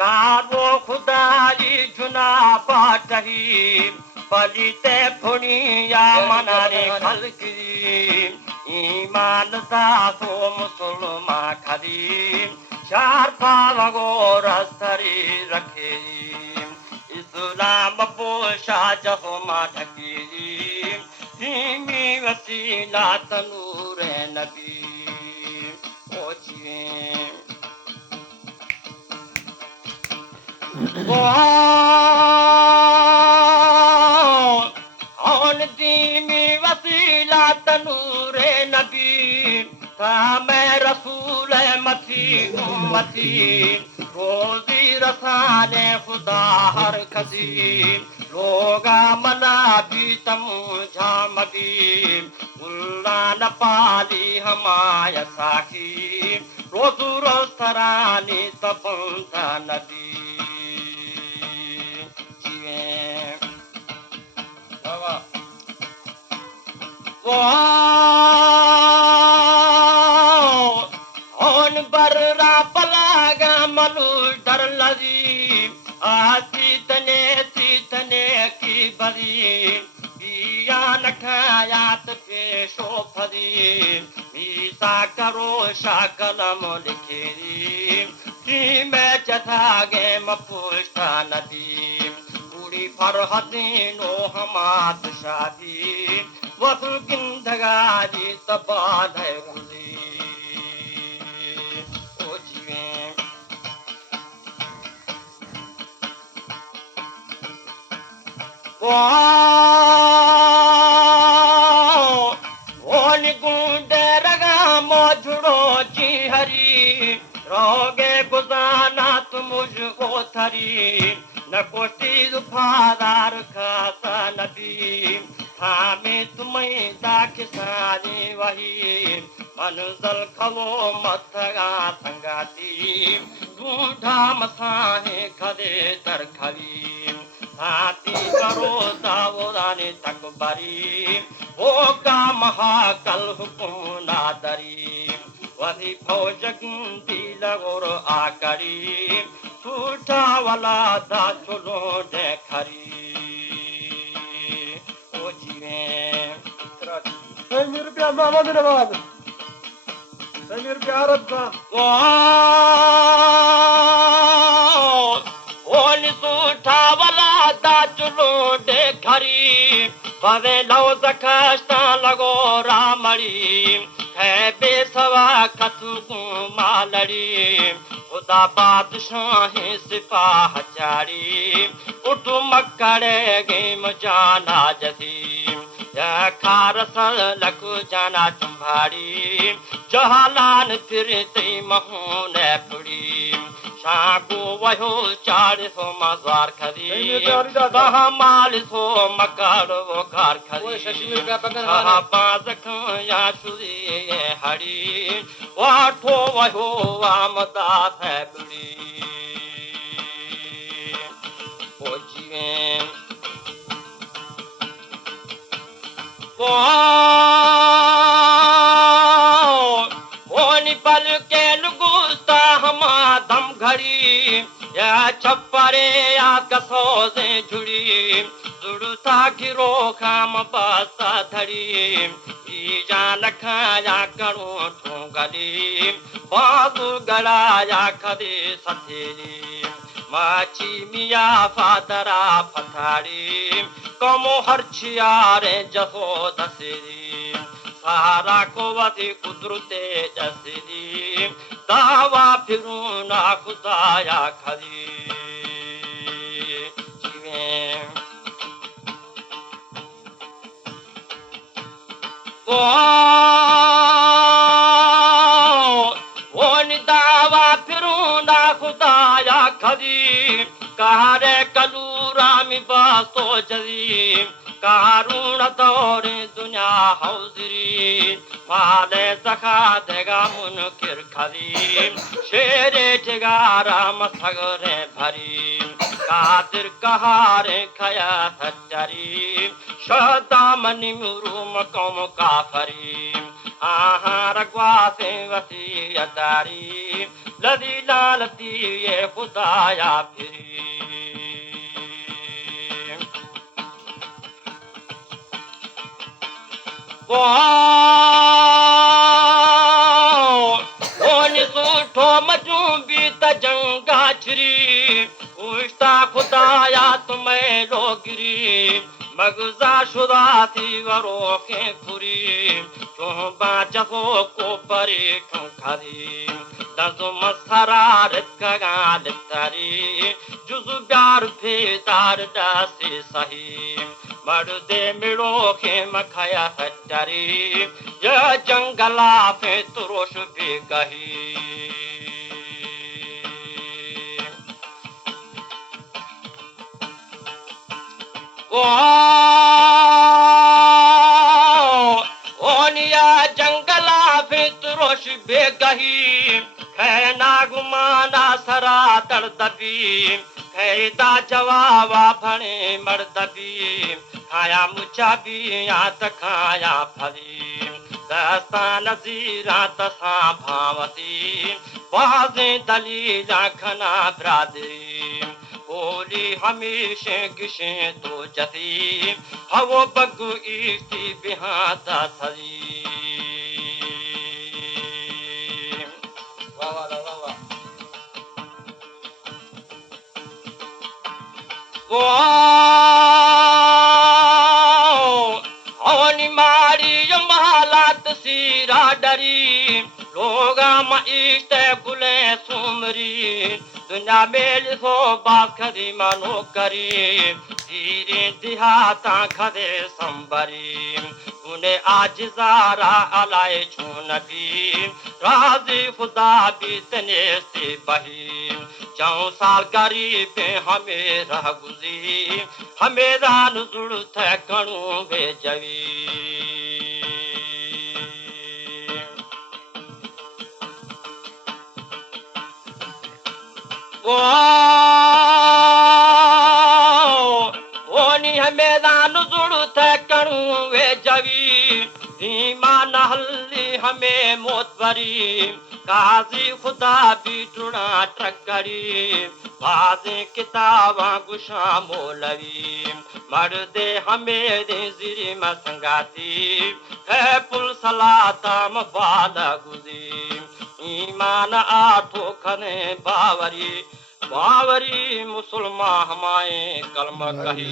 कारो खुदाई जुना पाटही पलिते फुनिया मनारे खलकी ईमान दासो मुसलमा खरी चार पावगो रस्तरी रखे इस्लाम पोशा जहुमा ढकी धीमी वसीला तनूर नबी on dimi wasila tanure nabi tame rasul mati ummati rozi rasane khuda har kasi loga manabi tam jhamadi ulla na pali hamaya sakhi rozu rastarani tapanta nabi on barra palaga malu dar lazi asitane ki bari biya nakhayat pesho phadi misa karo shakalam likhi ki main jathage mapushta nadi puri farhadino hamat shadi वफु गिंदगारी तबाद है गुली ओ जीवे ओ निगुंडे रगा मोजुड़ो जी हरी रोगे गुजाना तुम मुझको थरी न कोटी दुफादार खासा नबी हमें तुम्हें दाख सारे वही मनजल खलो मथगा संगाती ढूंढा मसाहे खदे तर खरी हाथी करो दावराने तक बरी वो का महाकल हुकुम नादरी वही फौज गिनती लगोर आकरी छूटा वाला दा चलो दे खरी Emir bir Muhammed Nevad. Emir bir Arap'ta. Oli suta wala da chulo de khari pave lau zakashta lago ramari hai besawa kathu malari खुदा बादशाह सिपाह जारी उठ मकड़े गेम जाना जदी खारसल लख जाना चुम्भारी जहालान फिरते महून पुड़ी शागो वहो 400 मजार खरी कहा माल सो मकाड़ वो घर खरी कहा बाजख या शुरी हरी वाठो वहो आमदा है बुड़ी ओ जीवे ओनी पल के लुगुस्ता हमा दम घड़ी या छप्परे या कसोजे जुड़ी जुड़ता गिरो खाम बासा धड़ी ई जान खाया करो ठोंगली बाजू गड़ा या खदे सथेरी माची मिया फादरा फथाड़ी कमो हर्षियारे जहो दसेरी सारा को वधी कुदरते जसेरी दावा फिरू ना खुदाया खरी जीवे ओ दावा फिरू ना खुदाया खरी कहारे कलूरा मी बासो जरी कारून दौरे दुनिया हौजरी माले जखा देगा मुनकिर खरी शेरे जगारा मसगरे भरी कादिर कहारे खया सच्चरी शदामनि मुरुम कौम काफरी आहा रगवा से वसीयतारी लदी लालती ये खुदाया फिरी सुठो मजूबी त जंगा छरी उश्ता खुदाया तुम्हें लोगिरी मगजा शुदा थी वरो के खुरी चुंबा जफो को परे खरी दजो मसरारत कगाल तरी जुजु प्यार फेदार दासी सही मर्दे मिलो के मखया हटरी ये जंगला पे तुरोश भी कही ओनिया जंगला पे तुरोश भी कही खैना गुमाना सरा दर्दबी खैदा जवाबा भणे मर्दबी खाया मुचा भी या त खाया फरी दस्ता नजीरा तसा भावती बाजे दलीला खना ब्रादरी बोली हमेशा गिशे तो जती हवो बगु इश्ती बिहाता थरी मारी हालात सीरा डरी लोगा मईत गुले सुमरी दुनिया मेल सो बाखरी मनो करी धीरे दिहाता खदे संबरी उन्हें आज जारा अलाए छूनबी राजी खुदा भी तने से बही 4 साल गरीब हमें रह गुजी हमें रान जुड़त कणू भेजवी ओनी हमें रान जुड़त कणू भेजवी ईमान हल्ली हमें मोतवरी काजी खुदा भी टुड़ा टकरी बाजे किताबा गुशा मोलवी मर्दे हमें जिरी मसंगाती है पुल सलाता मबाला गुजी ईमान आठो खने बावरी बावरी मुसलमान हमारे कलम कही